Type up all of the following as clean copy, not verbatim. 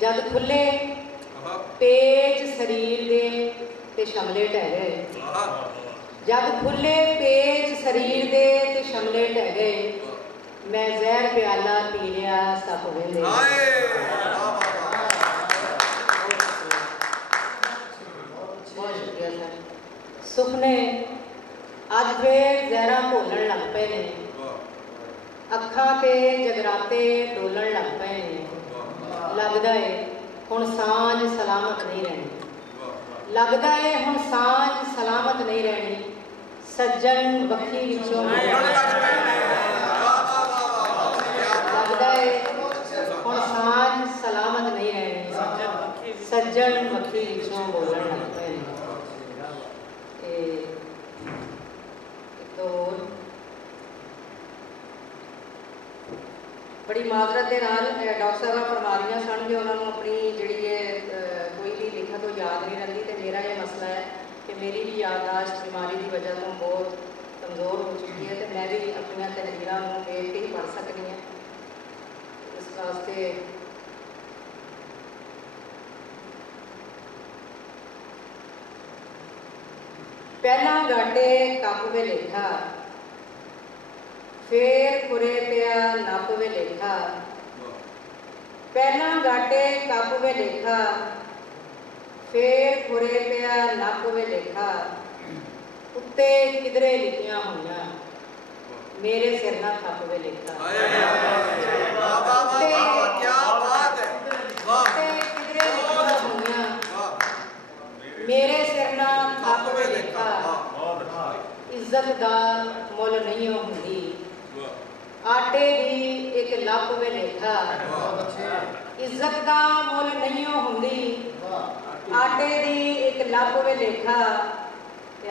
जद खुले पेज शरीर दे ते शमले ढह गए, जद खुले पेज शरीर दे ते शमले ढह गए, मैं जहर प्याला पी लिया सप वेले। बहुत शुक्रिया सर। सुपने अज फिर जहरा भोलन लग पे ने, अखां ते जगराते डोलन लग पे ने, लगदा है हुण सांझ सलामत नहीं रहनी, लगदा है हुण सांझ सलामत नहीं रहनी, सज्जन बखी विचों लगदा है हुण सांझ सलामत नहीं रहनी, सज्जन बखी विचों बोलन लग पे ने। तो बड़ी माजरत के नाल डॉक्टर साहब फरमा रही सन कि उन्होंने अपनी जी कोई भी लिखत तो याद नहीं रही, तो मेरा ये मसला है कि मेरी भी याददाश्त बीमारी की वजह तो बहुत कमज़ोर हो चुकी है, तो मैं भी अपन तहरीर देख के ही पढ़ सकनी है। इस वास्ते पहला गाटे कप वे लेखा, फिर खुरे पिया नप वे लेखा, पहला गाटे कप वे लेखा, फिर खुरे पिया नप वे लेखा, उत्ते किधरे लिखिया हुई मेरे सिर ना थप वे लेखा, मेरे सिर ना थप वे लेखा, इज्जत दा मुल नहीं होंदी, आटे दी एक लप वे लेखा, इज्जत दा मुल नहीं होंदी, आटे दी एक लप वे लेखा,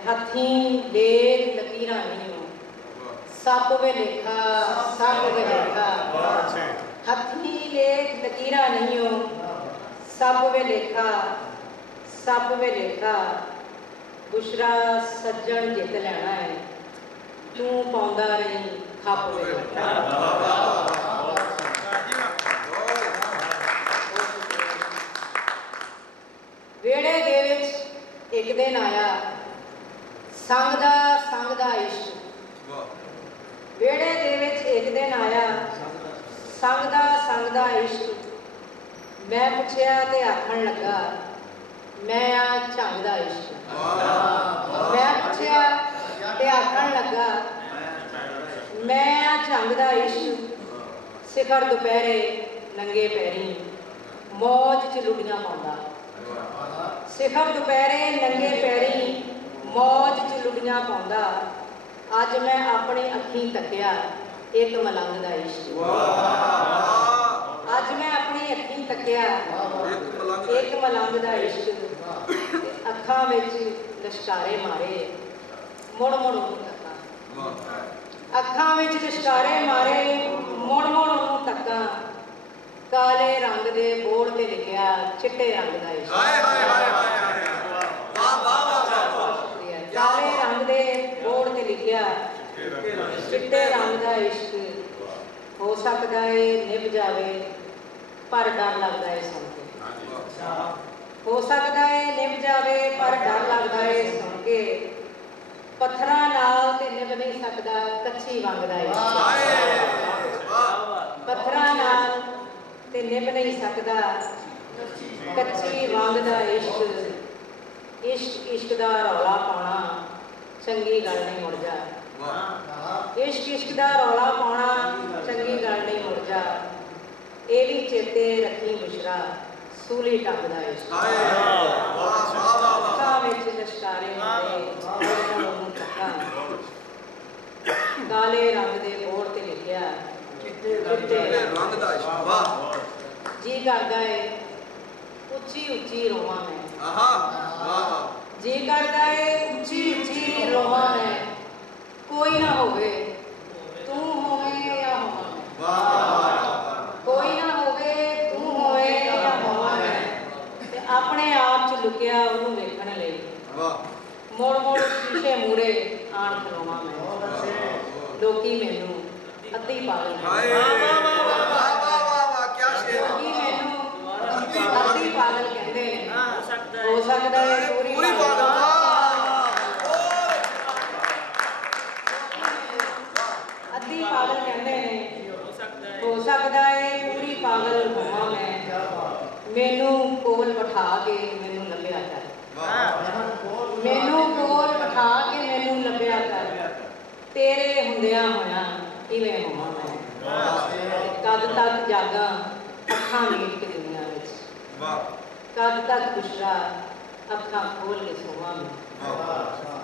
हथी लेख लकीर नहीं हो, सप वे लेखा, सप वे लेखा, हथी लेख लकीर नहीं हो, सप वे लेखा, सप वे लेखा, बुशरा सज्जन जित लेना है, तू पाउंदा रही खप वे लेखा। वेड़े दे विच एक दिन आया संग दा इश्क, वेड़े दे विच एक दिन आया संग दा इश्क, मैं पुछया ते आखण लगा मैं आ झंग दा इश्क, मैं पुछया ते आखण लगा मैं आ झंग दा इश्क, सिखर दोपहरे नंगे पैरी मौज च लुड़ियां पाउंदा, सिखर दोपहरे नंगे पैरी मौज च लुड़ियां पाउंदा, अज मैं अपनी अखीं तकिया एक मलंग दा इश्क, अज मैं अपनी अखीं तकिया एक मलंग दा इश्क, अखां विच लश्कारे मारे मुड़ मुड़ उहनूं तक्कां, अखां विच लश्कारे मारे मुड़ मुड़ उहनूं तक्कां, काले रंग दे बोर्ड ते लिखिया चिट्टे रंग दा इश्क, काले रंग दे बोर्ड ते लिखिया चिट्टे रंग दा इश्क, हो सकदा है निभ जावे पर डर लगदा है सुन के, हो सकदा है निभ जावे पर डर लगदा है सुन के, पत्थरां नाल ते निभ नहीं सकदा कच्ची वंग दा इश्क, पत्थरां नाल ते निभ नहीं सकदा कच्ची वंग दा इश्क, इश्क इश्क दा रौला पाउणा चंगी गल नहीं मुड़ जा, इश्क इश्क दा रौला पाउणा चंगी गल नहीं मुड़ जा, ये भी चेते रखी बुशरा सूली टंग दा इश्क, अखां विच लश्कारे मारे काले रंग दे बोर्ड ते लिखिया चिट्टे रंग दा इश्क, जी करदा है उच्ची उच्ची रोवां मैं, जी करदा है उच्ची उच्ची रोवां मैं, कोई ना होवे तू होवे या होवां मैं, कोई ना होवे तू होवे या होवां मैं, ते अपने आप च लुकिया उहनूं वेखण लई मुड़ मुड़ शीशे मूरे आण खलोवां मैं, लोकी मैनूं अद्धी पागल लोकी मैनूं ਹੋ ਸਕਦਾ ਹੈ ਪੂਰੀ ਅੱਧੀ ਪਾਗਲ ਕਹਿੰਦੇ ਨੇ, ਹੋ ਸਕਦਾ ਹੈ ਪੂਰੀ ਪਾਗਲ ਹੋਵਾਂ ਮੈਂ, ਮੈਨੂੰ ਕੋਲ ਬਿਠਾ ਕੇ ਮੈਨੂੰ ਲੱਭਿਆ ਕਰ, ਮੈਨੂੰ ਕੋਲ ਬਿਠਾ ਕੇ ਮੈਨੂੰ ਲੱਭਿਆ ਕਰ, ਤੇਰੇ ਹੁੰਦਿਆਂ ਹੋਇਆ ਕਿਵੇਂ ਹੋਵਾਂ ਮੈਂ, ਕਦ ਤੱਕ ਜਾਗਾ ਅੱਖਾਂ ਮੀਟ ਕੇ ਦੁਨੀਆ ਵਿੱਚ, ਕਦ ਤੱਕ ਬਿਸ਼ਰਾ ਅੱਖਾਂ ਖੋਲ ਕੇ ਸੋਵਾਂ ਮੈਂ।